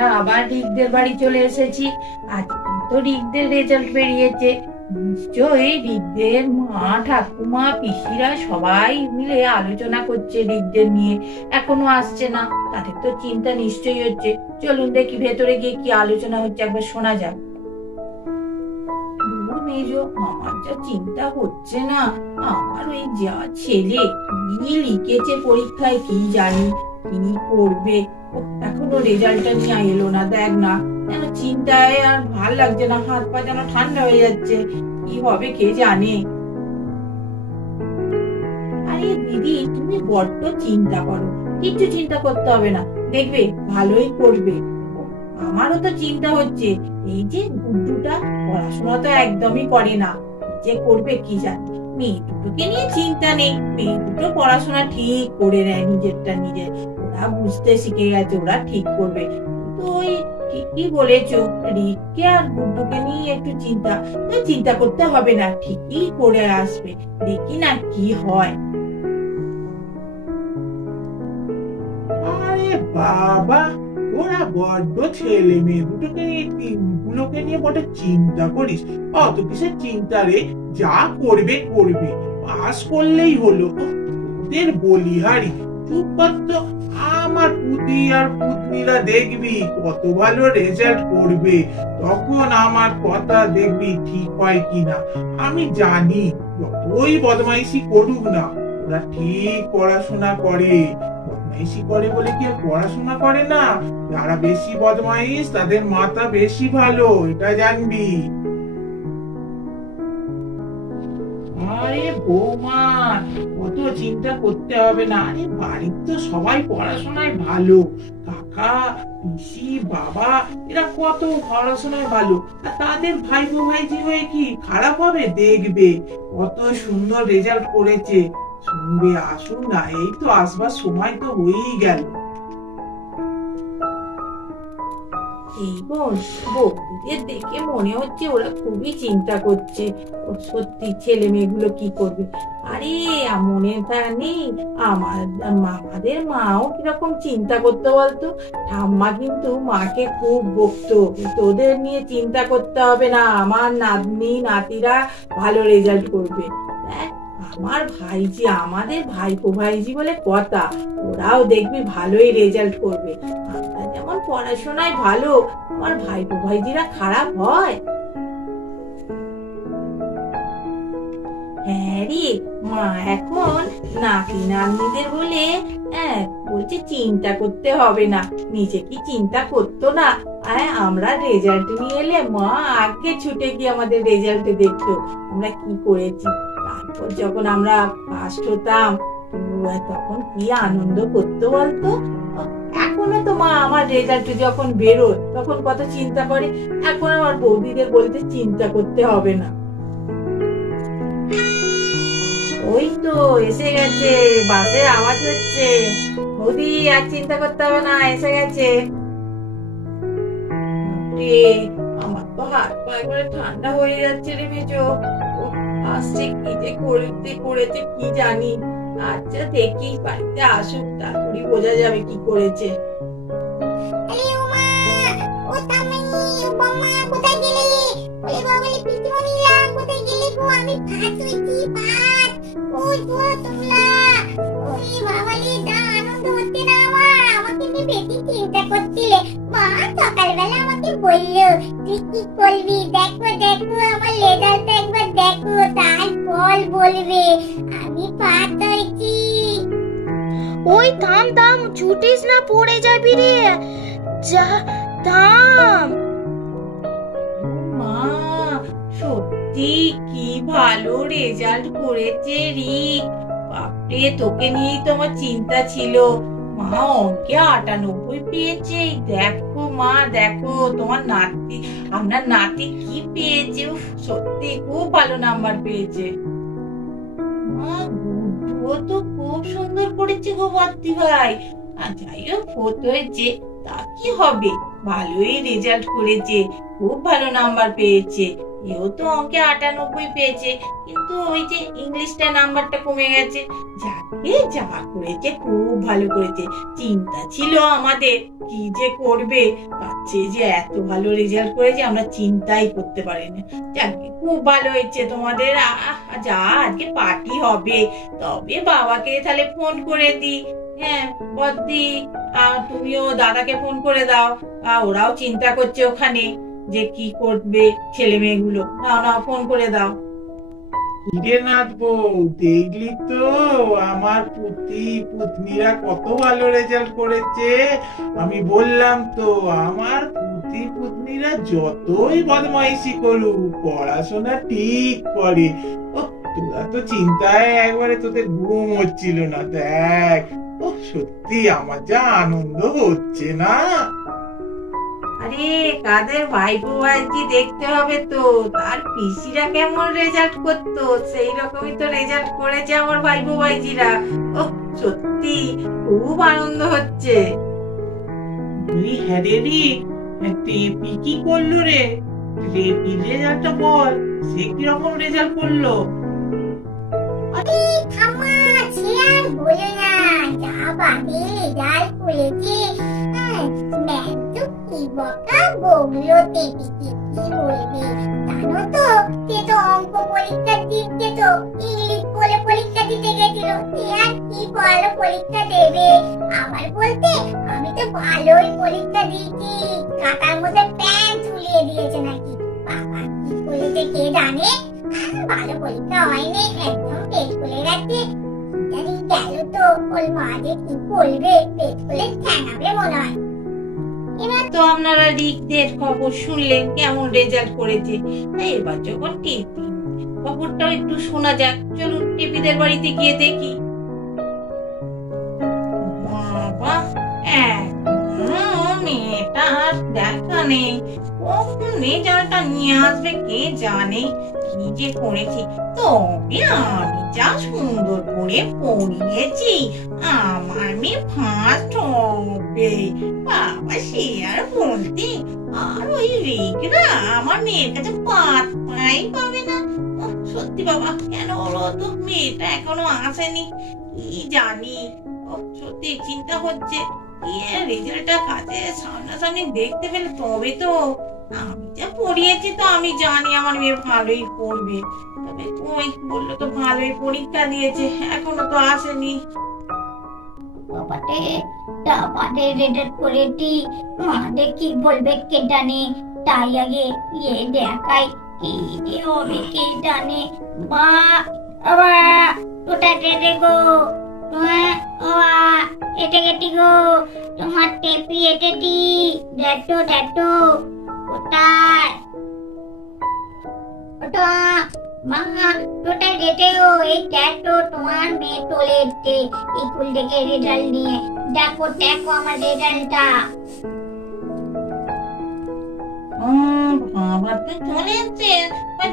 আমরা আবার রিকদের বাড়ি চলে এসেছি। আজকে তো রিকদের রেজাল্ট বেরিয়েছে। নিশ্চয়ই রিকদের মা, ঠাকুমা, পিসিরা সবাই মিলে আলোচনা করছে রিকদের নিয়ে। এখনো আসছে না, তাদের তো চিন্তা নিশ্চয়ই হচ্ছে। চলুন দেখি ভেতরে গিয়ে কি আলোচনা হচ্ছে, একবার শোনা যাক। মেজো, আমার যা চিন্তা হচ্ছে না। আমার ওই যা ছেলে কি লিখেছে পরীক্ষায় কি জানি, কি করবে। এখনো রেজাল্টটা নিয়ে এলো না, দেখ না, যেন চিন্তায় আর ভাল লাগছে না, হাত পা যেন ঠান্ডা হয়ে যাচ্ছে। কি হবে কে জানে। আরে দিদি, তুমি বড্ড চিন্তা করো। কিচ্ছু চিন্তা করতে হবে না, দেখবে ভালোই করবে। আমারও তো চিন্তা হচ্ছে, এই যে গুড্ডুটা পড়াশোনা তো একদমই করে না, যে করবে কি জানি। মেয়ে দুটোকে নিয়ে চিন্তা নেই, মেয়ে দুটো পড়াশোনা ঠিক করে নেয় নিজেরটা নিজে। ওরা বুঝতে শিখে গেছে, ওরা ঠিক করবে। তো ওই ঠিকই বলেছো, রিককে আর গুড্ডুকে নিয়ে একটু চিন্তা করতে হবে না, ঠিকই করে আসবে। দেখি না কি হয়। আরে বাবা, ওরা বড্ড ছেলে মেয়ে দুটোকে নিয়ে, তিনগুলোকে নিয়ে বড় চিন্তা করিস। অত কিসের চিন্তা রে, যা করবে করবে, পাস করলেই হলো। ওদের বলিহারি, চুপ কর তো। আমার পুতি আর পুতনিরা দেখবি কত ভালো রেজাল্ট করবে, তখন আমার কথা দেখবি ঠিক হয় কিনা। আমি জানি যতই বদমাইশি করুক না, ওরা ঠিক পড়াশোনা করে। বদমাইশি করে বলে কি পড়াশোনা করে না? যারা বেশি বদমাইশ তাদের মাথা বেশি ভালো, এটা জানবি। আরে বৌমা, অত চিন্তা করতে হবে না। আরে বাড়ির তো সবাই পড়াশোনায় ভালো, কাকা, পিসি, বাবা, এরা কত পড়াশোনায় ভালো। আর তাদের ভাইপো ভাইজি হয়ে কি খারাপ হবে? দেখবে কত সুন্দর রেজাল্ট করেছে। শুনবে, আসুন না, এই তো আসবার সময় তো হয়েই গেল। এই বৌদিদের দেখে মনে হচ্ছে ওরা খুবই চিন্তা করছে। সত্যি ছেলে মেয়েগুলো কি করবে। আরে মনে তা নেই, আমাদের মাও কিরকম চিন্তা করতো বলতো। ঠাম্মা কিন্তু মাকে খুব বকতো, তোদের নিয়ে চিন্তা করতে হবে না, আমার নাতনি নাতিরা ভালো রেজাল্ট করবে। আমার ভাইজি, আমাদের ভাইপো ভাইজি বলে কথা, ওরাও দেখবি ভালোই রেজাল্ট করবে। আমরা যেমন পড়াশোনায় ভালো, আমার ভাইপো ভাইজিরা খারাপ হয়? হ্যাঁ রে, মা এখন নাতি নাতনিদের বলে বলছে চিন্তা করতে হবে না। নিজে কি চিন্তা করতো না? আমরা রেজাল্ট নিয়ে এলে মা আগে ছুটে গিয়ে আমাদের রেজাল্ট দেখতো আমরা কি করেছি। তারপর যখন আমরা ফার্স্ট হতাম, তখন কি আনন্দ করতো বলতো। এখনো তো মা আমার রেজাল্ট যখন বেরোয় তখন কত চিন্তা করে। এখন আমার বৌদিদের বলতে চিন্তা করতে হবে না। ওই তো এসে গেছে, বাসের আওয়াজ হচ্ছে। বৌদি, আর চিন্তা করতে হবে না, এসে গেছে। আমার তো হাত পা একবারে ঠান্ডা হয়ে যাচ্ছে রে মেজো। আসছে কি যে করেছে কি জানি। আচ্ছা দেখি বাড়িতে আসুক, তারপরে বোঝা যাবে কি করেছে। সকালবেলা আমাকে বললো, তুই কি করবি, দেখো দেখো আমার রেজাল্টটা একবার দেখো, তারপর বলবে। আমি পাস হয়েছি। ওই থাম থাম, ছুটিস না, পড়ে যাবি রে, যা থাম। মা, সত্যি কি ভালো রেজাল্ট করেছে রিক। বাপরে, তোকে নিয়েই তো আমার চিন্তা ছিল। মা অঙ্কে 98 পেয়েছে। দেখো মা, দেখো তোমার নাতি, আপনার নাতি কি পেয়েছে। সত্যি খুব ভালো নাম্বার পেয়েছে। মা, গুড্ডুও তো খুব সুন্দর করেছে গো বর্তি ভাই। যাই হোক, হয়েছে তা কি হবে, ভালোই রেজাল্ট করেছে, খুব ভালো নাম্বার পেয়েছে। এও তো অঙ্কে 98 পেয়েছে, কিন্তু ওই যে ইংলিশটা নাম্বারটা কমে গেছে। যাকে যা করেছে খুব ভালো করেছে। চিন্তা ছিল আমাদের কি যে করবে, তার চেয়ে যে এত ভালো রেজাল্ট করেছে আমরা চিন্তাই করতে পারিনি। যাকে খুব ভালো হয়েছে তোমাদের। যা আজকে পার্টি হবে, তবে বাবাকে তাহলে ফোন করে দি। হ্যাঁ বদ্দি, তুমিও দাদাকে ফোন করে দাও। ওরাও চিন্তা করছে ওখানে যে কি করবে ছেলে মেয়েগুলো। নাও নাও ফোন করে দাও। কিরে নাচবো, দেখলি তো আমার পুতি পুতনিরা কত ভালো রেজাল্ট করেছে। আমি বললাম তো আমার পুতি পুতনিরা যতই বদমাইশি করুক পড়াশোনা ঠিক করে। তোরা তো চিন্তায় একবারে তোদের ঘুম হচ্ছিল না। দেখ সত্যি আমার যা আনন্দ হচ্ছে না। আরে কাদের ভাইপো ভাইজি দেখতে হবে তো, তার পিসিরা কেমন রেজাল্ট করতো সেই রকমই তো রেজাল্ট করেছে আমার ভাইপো ভাইজিরা। ও সত্যি খুব আনন্দ হচ্ছে। হ্যাঁ রে, টেপি কি করলো রে? টেপির রেজাল্টটা বল, সে কিরকম রেজাল্ট করলো? আরে থামা, সে আর বলে না, যা বাদে রেজাল্ট করেছে। ম্যাম তো কি বকা বগলো টেপিকে, কি বলবে। জানো তো সে তো অঙ্ক পরীক্ষা দিতে, তো ইংলিশ বলে পরীক্ষা দিতে গেছিল। সে আর কি ভালো পরীক্ষা দেবে। আমার বলতে আমি তো ভালোই পরীক্ষা দিয়েছি, খাতার মধ্যে প্যান ঝুলিয়ে দিয়েছে নাকি। বাবা কি করেছে কে জানে। ভালো পরীক্ষা হয়নি, একদম পেট খুলে গেছে। জানি গেল তো, ওর মা যে কি বলবে, পেট খুলে ঠ্যাঙাবে মনে হয়। এবার তো আপনারা রিকদের খবর শুনলেন কেমন রেজাল্ট করেছে। এবার যখন টেপি খবরটাও একটু শোনা যাক, চলুন টেপিদের বাড়িতে গিয়ে দেখি। বাবা মেয়েটা আর দেখা নেই, কখন রেজাল্টটা নিয়ে আসবে কে জানে। কি যে করেছি, তবে আমি যা সুন্দর করে পড়িয়েছি আমার মেয়ে ফার্স্ট হবে। বাবা সে আর বলতে, আর ওই রেগরা আমার মেয়ের কাছে পাত্তাই পাবে না। সত্যি বাবা, কেন ওরা তো মেয়েটা এখনো আসেনি কি জানি। সত্যি চিন্তা হচ্ছে, রেজাল্টটা কাছে সামনাসামনি দেখতে পেলে তবে তো। আমি যা পড়িয়েছি তো আমি জানি আমার মেয়ে ভালোই পড়বে, তবে ওই বললো তো ভালোই পরীক্ষা দিয়েছে, এখনো তো আসেনি। বাবাতে রেজাল্ট করেছি, মাদের কি বলবে কে জানে। তাই আগে গিয়ে দেখাই কি যে হবে কে জানে। মা বাবা কোথায় গো, এটে গেটি গো, তোমার টেপি এটেটি, দেখো দেখো কোথায়। ওটা মা কোথায় যেতে গো? এই দেখো তোমার মেয়ে চলে এসছে স্কুল থেকে রেজাল্ট নিয়ে। দেখো দেখো আমার রেজাল্টটা। বাবা তুই চলে এসছে,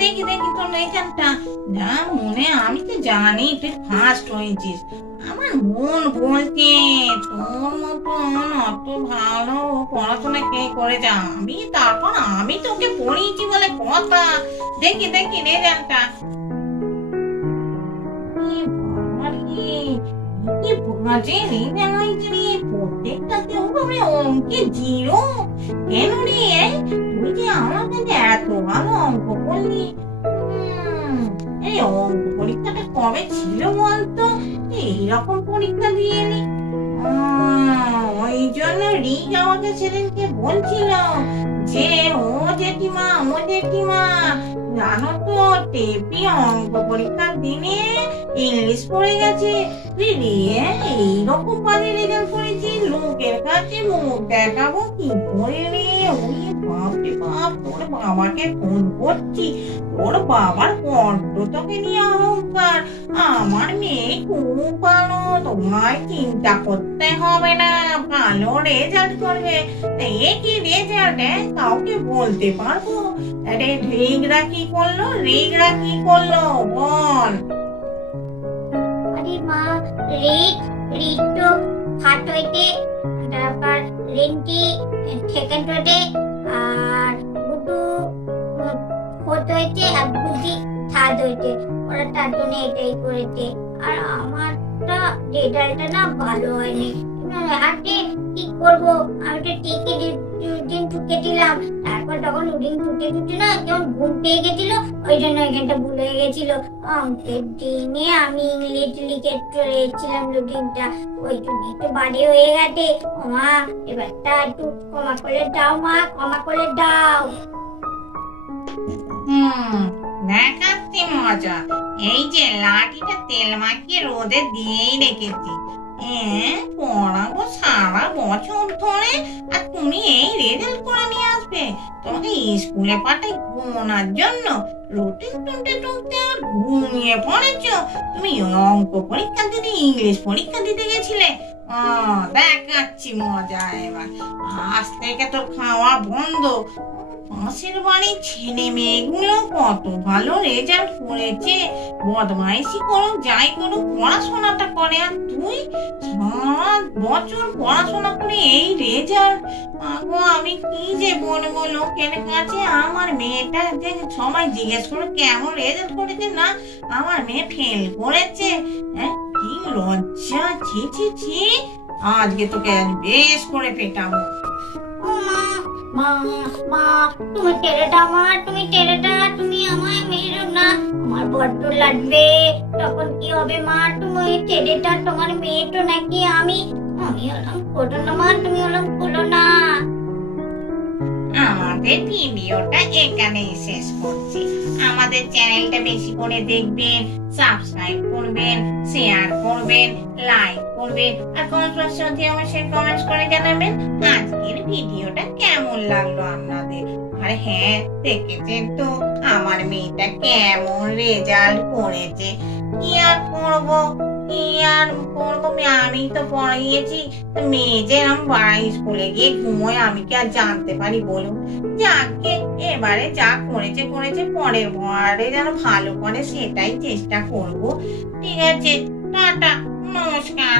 দেখি দেখি তোর রেজাল্টটা। যা মনে, আমি তো জানি তুই ফার্স্ট হয়েছিস। আমার মন বলছে তোর মতন অত ভালো পড়াশোনা কে করেছে। তারপর আমি তোকে পড়িয়েছি বলে কথা। দেখি দেখি রেজাল্টটা। কি বাজে রেজাল্ট হয়েছে রে, প্রত্যেকটাতেও আমি অঙ্কে 0। কেন রে, তুই যে আমার কাছে এত ভালো অঙ্ক করলি। এই অঙ্ক পরীক্ষাটা কবে ছিল বলতো? এইরকম পরীক্ষা দিয়ে নি। ওই জন্য রিক আমাকে সেদিনকে বলছিল যে ও জেঠিমা জানো তো টেপি অঙ্ক পরীক্ষার দিনে ইংলিশ পড়ে গেছে। এইরকম বাজে রেজাল্ট করেছি, লোকের কাছে মুখ দেখাবো কি করে রে। ওই বাপরে বাপ, তোর বাবাকে ফোন করছি, তোর বাবার বড্ড তোকে নিয়ে অহংকার। আমার মেয়ে খুব ভালো, তোমায় চিন্তা করতে হবে না, ভালো রেজাল্ট করবে। কি রেজাল্ট কাউকে বলতে পারবো? আরে রিগরা কি করলো বল। আরে মা, রিক তো ফার্স্ট হইতে, তারপর রিন্টি সেকেন্ড হইতে, আর গুড্ডু ফোর্থ ফোর্থ হয়েছে আর বুঝি থার্ড হয়েছে। ওরা তার জন্য এটাই করেছে। আর আমারটা রেজাল্টটা না ভালো হয়নি। আজকে কি করবো, আমি তো ঠিকই দিন ঠুকে দিলাম। তারপর তখন উডিং ঠুকে না কেমন ঘুম পেয়ে গেছিল, ওই জন্য এখানটা ভুল হয়ে গেছিল। অঙ্কের দিনে আমি ইংলিশ লিখে চলে এসেছিলাম রুটিনটা, ওই জন্য একটু বাড়ি হয়ে গেছে। মা এবারটা একটু ক্ষমা করে দাও, মা ক্ষমা করে দাও। দেখাচ্ছি মজা। এই যে লাঠিটা তেল মাখিয়ে রোদে দিয়েই রেখেছি। পড়াবো সারা বছর ধরে, আর তুমি এই রেজাল্ট করে নিয়ে আসবে? তোমাকে স্কুলে পাঠাই ঘুমানোর জন্য? রুটিন টুনতে আর ঘুমিয়ে পড়েছো? তুমি অঙ্ক পরীক্ষা দিতে, ইংলিশ পরীক্ষা দিতে গেছিলে? দেখাচ্ছি মজা এবার। আজ থেকে তোর খাওয়া বন্ধ। পাশের বাড়ির ছেলে মেয়েগুলো কত ভালো রেজাল্ট করেছে, বদমাইশি করুক যাই করুক পড়াশোনাটা করে, আর তুই সারা বছর পড়াশোনা করে এই রেজাল্ট। আগো আমি কি যে বলবো লোকের কাছে? আমার মেয়েটা যে সবাই জিজ্ঞেস করে কেমন রেজাল্ট করেছে, না আমার মেয়ে ফেল করেছে। কি লজ্জা! ছি ছি ছি, আজকে তোকে বেশ করে পেটাবো। মা মা তুমি টেরেটা, তুমি আমায় মেরো না, আমার বড্ড লাগবে। তখন কি হবে মা? তুমি টেরেটা তোমার মেয়েটো নাকি? আমি হলাম করো না মা, তুমি হলাম করো না। আমাদের ভিডিওটা এখানেই শেষ করছি। আমাদের চ্যানেলটা বেশি করে দেখবেন, সাবস্ক্রাইব করবেন, শেয়ার করবেন, লাইক করবেন, আর অবশ্যই কমেন্টস করে জানাবেন আজকের ভিডিওটা কেমন লাগলো আপনাদের। আর হ্যাঁ, দেখেছেন তো আমার মেয়েটা কেমন রেজাল্ট করেছে। কি আর করবো, আমি তো পড়িয়েছি, মেয়ে যে আমি স্কুলে গিয়ে ঘুমোয় আমি কি আর জানতে পারি বলুন? যাকে এবারে যা করেছে পরের বারে যেন ভালো করে সেটাই চেষ্টা করব। ঠিক আছে, টাটা, নমস্কার।